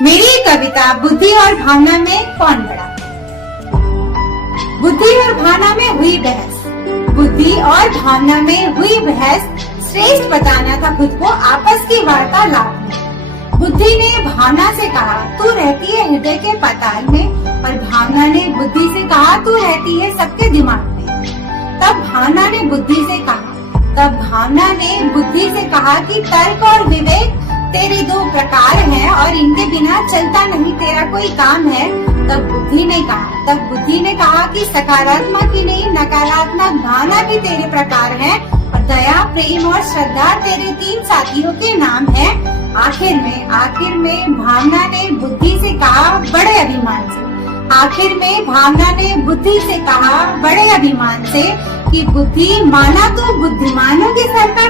मेरी कविता बुद्धि और भावना में कौन बड़ा। बुद्धि और भावना में हुई बहस, बुद्धि और भावना में हुई बहस, श्रेष्ठ बताना था खुद को आपस की वार्तालाप में। बुद्धि ने भावना से कहा तू रहती है हृदय के पाताल में, और भावना ने बुद्धि से कहा तू रहती है सबके दिमाग में। तब भावना ने बुद्धि से कहा कि तर्क और विवेक तेरे दो प्रकार हैं और इनके बिना चलता नहीं तेरा कोई काम है। तब बुद्धि ने कहा कि सकारात्मक ही नहीं नकारात्मक भावना भी तेरे प्रकार हैं, और दया प्रेम और श्रद्धा तेरे तीन साथियों के नाम हैं। आखिर में भावना ने बुद्धि से कहा बड़े अभिमान से कि बुद्धि माना तो बुद्धिमानों के सर का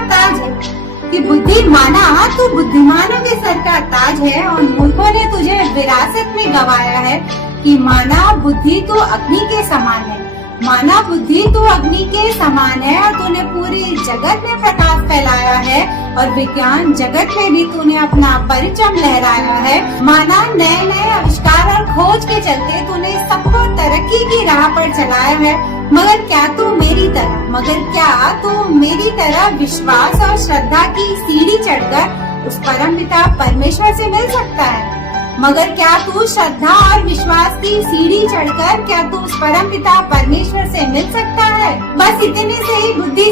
ताज है, और मूर्खों ने तुझे विरासत में गवाया है कि माना बुद्धि तो अग्नि के समान है, और तूने पूरे जगत में प्रकाश फैलाया है, और विज्ञान जगत में भी तूने अपना परचम लहराया है। माना नए नए आविष्कार और खोज के चलते तूने सबको तरक्की की राह पर चलाया है, मगर क्या तू मेरी तरह विश्वास और श्रद्धा की सीढ़ी चढ़कर उस परमपिता परमेश्वर से मिल सकता है? मगर क्या तू श्रद्धा और विश्वास की सीढ़ी चढ़कर क्या तू उस परमपिता परमेश्वर से मिल सकता है? बस इतने से ही बुद्धि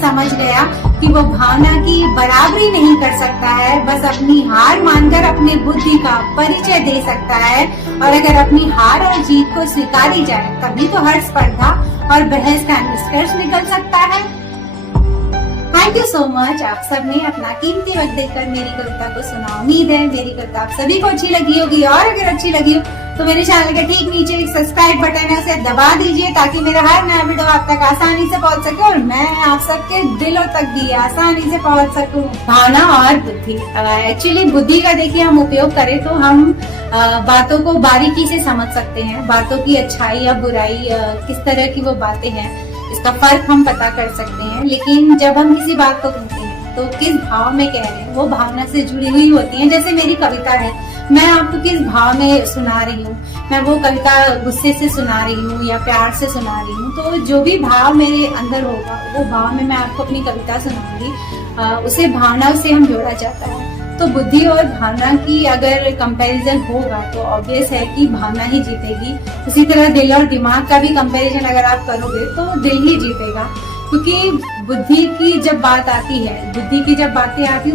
समझ गया कि वो भावना की बराबरी नहीं कर सकता है, बस अपनी हार मानकर अपने बुद्धि का परिचय दे सकता है। और अगर अपनी हार और जीत को स्वीकारी जाए तभी तो हर स्पर्धा और बहस का निष्कर्ष निकल सकता है। Thank you so much. आप सबने अपना कीमती वक्त देकर मेरी कविता को सुना। उम्मीद है मेरी कविता आप सभी को अच्छी लगी होगी, और अगर अच्छी लगी हो तो मेरे चैनल के ठीक नीचे एक सब्सक्राइब बटन है, उसे दबा दीजिए ताकि मेरा हर नया वीडियो आप तक आसानी से पहुंच सके और मैं आप सबके दिलों तक भी आसानी से पहुंच सकूं। भावना और बुद्धि, एक्चुअली बुद्धि का देखिए हम उपयोग करें तो हम बातों को बारीकी से समझ सकते हैं, बातों की अच्छाई या बुराई किस तरह की वो बातें हैं इसका फर्क हम पता कर सकते हैं। लेकिन जब हम किसी बात को कहते हैं तो किस भाव में कह रहे हैं वो भावना से जुड़ी हुई होती है। जैसे मेरी कविता है, मैं आपको किस भाव में सुना रही हूँ, मैं वो कविता गुस्से से सुना रही हूँ या प्यार से सुना रही हूँ, तो जो भी भाव मेरे अंदर होगा वो भाव में मैं आपको अपनी कविता सुनाऊंगी, उसे भावना से हम जोड़ा जाता है। तो बुद्धि और भावना की अगर कंपैरिजन होगा तो ऑब्वियस है कि भावना ही जीतेगी। उसी तरह दिल और दिमाग का भी कंपैरिजन अगर आप करोगे तो दिल ही जीतेगा, क्योंकि बुद्धि की जब बातें आती हैं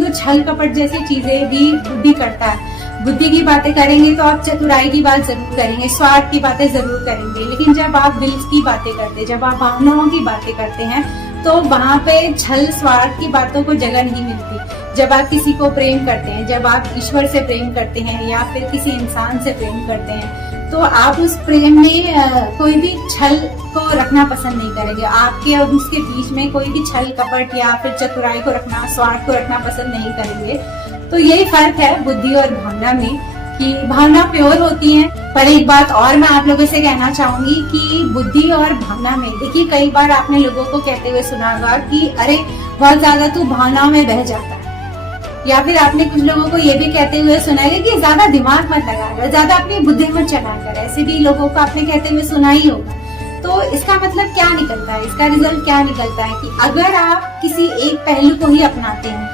तो छल कपट जैसी चीजें भी बुद्धि करता है। बुद्धि की बातें करेंगे तो आप चतुराई की बात जरूर करेंगे, स्वार्थ की बातें जरूर करेंगे, लेकिन जब आप दिल की बातें करते, जब आप भावनाओं की बातें करते हैं तो वहाँ पे छल स्वार्थ की बातों को जगह नहीं मिलती। जब आप किसी को प्रेम करते हैं, जब आप ईश्वर से प्रेम करते हैं या फिर किसी इंसान से प्रेम करते हैं, तो आप उस प्रेम में कोई भी छल को रखना पसंद नहीं करेंगे। आपके और उसके बीच में कोई भी छल कपट या फिर चतुराई को रखना, स्वार्थ को रखना पसंद नहीं करेंगे। तो यही फर्क है बुद्धि और भावना में कि भावना प्योर होती है। पर एक बात और मैं आप लोगों से कहना चाहूंगी कि बुद्धि और भावना में, देखिए कई बार आपने लोगों को कहते हुए सुना होगा कि अरे बहुत ज्यादा तू भावनाओं में बह जाता है, या फिर आपने कुछ लोगों को ये भी कहते हुए सुना है कि ज्यादा दिमाग मत लगा कर, ज्यादा अपनी बुद्धि मत चला कर, ऐसे भी लोगों को आपने कहते हुए सुना ही होगा। तो इसका मतलब क्या निकलता है, इसका रिजल्ट क्या निकलता है कि अगर आप किसी एक पहलू को ही अपनाते हैं,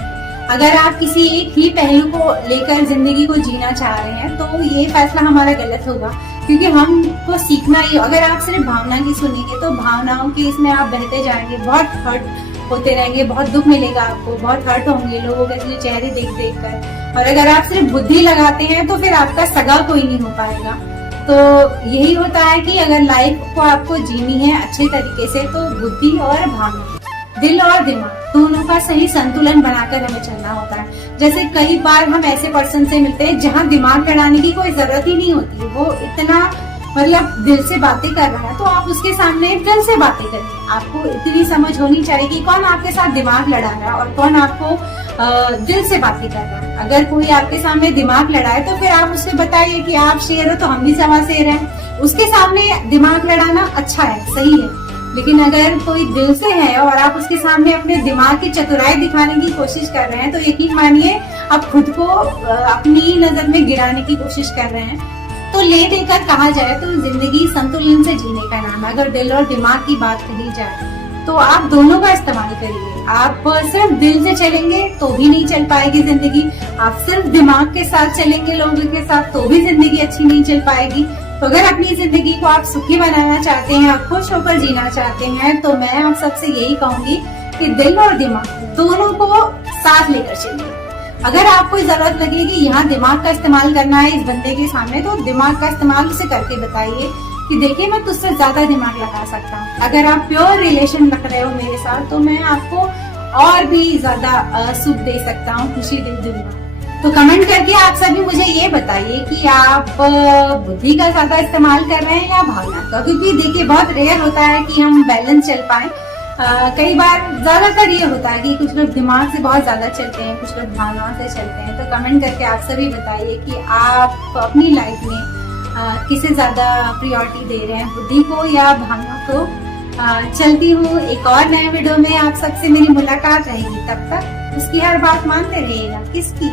अगर आप किसी एक ही पहलू को लेकर जिंदगी को जीना चाह रहे हैं तो ये फैसला हमारा गलत होगा, क्योंकि हमको सीखना ही, अगर आप सिर्फ भावना की सुनेंगे तो भावनाओं के इसमें आप बहते जाएंगे, बहुत हर्ट होते रहेंगे, बहुत दुख मिलेगा आपको, बहुत हर्ट होंगे लोगों के चेहरे देख देख कर। और अगर आप सिर्फ बुद्धि लगाते हैं तो फिर आपका सगा कोई नहीं हो पाएगा। तो यही होता है कि अगर लाइफ को आपको जीनी है अच्छे तरीके से तो बुद्धि और भावना, दिल और दिमाग दोनों का सही संतुलन बनाकर हमें चलना होता है। जैसे कई बार हम ऐसे पर्सन से मिलते हैं जहाँ दिमाग लड़ाने की कोई जरूरत ही नहीं होती, वो इतना मतलब दिल से बातें कर रहा है तो आप उसके सामने दिल से बातें करिए। आपको इतनी समझ होनी चाहिए कि कौन आपके साथ दिमाग लड़ा रहा है और कौन आपको दिल से बातें कर रहा है। अगर कोई आपके सामने दिमाग लड़ाए तो फिर आप उससे बताइए कि आप शेर हो तो हम भी सवा शेर हैं। उसके सामने दिमाग लड़ाना अच्छा है, सही है, लेकिन अगर कोई दिल से है और आप उसके सामने अपने दिमाग की चतुराई दिखाने की कोशिश कर रहे हैं तो यकीन मानिए आप खुद को अपनी नजर में गिराने की कोशिश कर रहे हैं। तो ले देकर कहा जाए तो जिंदगी संतुलन से जीने का नाम है। अगर दिल और दिमाग की बात कही जाए तो आप दोनों का इस्तेमाल करिए। आप सिर्फ दिल से चलेंगे तो भी नहीं चल पाएगी जिंदगी, आप सिर्फ दिमाग के साथ चलेंगे लोगों के साथ तो भी जिंदगी अच्छी नहीं चल पाएगी। तो अगर अपनी जिंदगी को आप सुखी बनाना चाहते हैं, आप खुश होकर जीना चाहते हैं, तो मैं आप सबसे यही कहूंगी कि दिल और दिमाग दोनों को साथ लेकर चलिए। अगर आपको जरूरत लगे कि यहाँ दिमाग का इस्तेमाल करना है इस बंदे के सामने, तो दिमाग का इस्तेमाल उसे करके बताइए कि देखिए मैं तुझसे ज्यादा दिमाग लगा सकता हूँ। अगर आप प्योर रिलेशन रख रहे हो मेरे साथ तो मैं आपको और भी ज्यादा सुख दे सकता हूँ, खुशी दे दूंगा। तो कमेंट करके आप सभी मुझे ये बताइए कि आप बुद्धि का ज्यादा इस्तेमाल कर रहे हैं या भावना का, क्योंकि देखिए बहुत रेयर होता है कि हम बैलेंस चल पाए। कई बार ज्यादातर ये होता है कि कुछ लोग दिमाग से बहुत ज्यादा चलते हैं, कुछ लोग भावना से चलते हैं। तो कमेंट करके आप सभी बताइए कि आप अपनी लाइफ में किसे ज्यादा प्रायोरिटी दे रहे हैं, बुद्धि को या भावना को। चलती हूँ एक और नए वीडियो में, आप सबसे मेरी मुलाकात रहेगी। तब तक उसकी हर बात मानते रहिएगा। किसकी?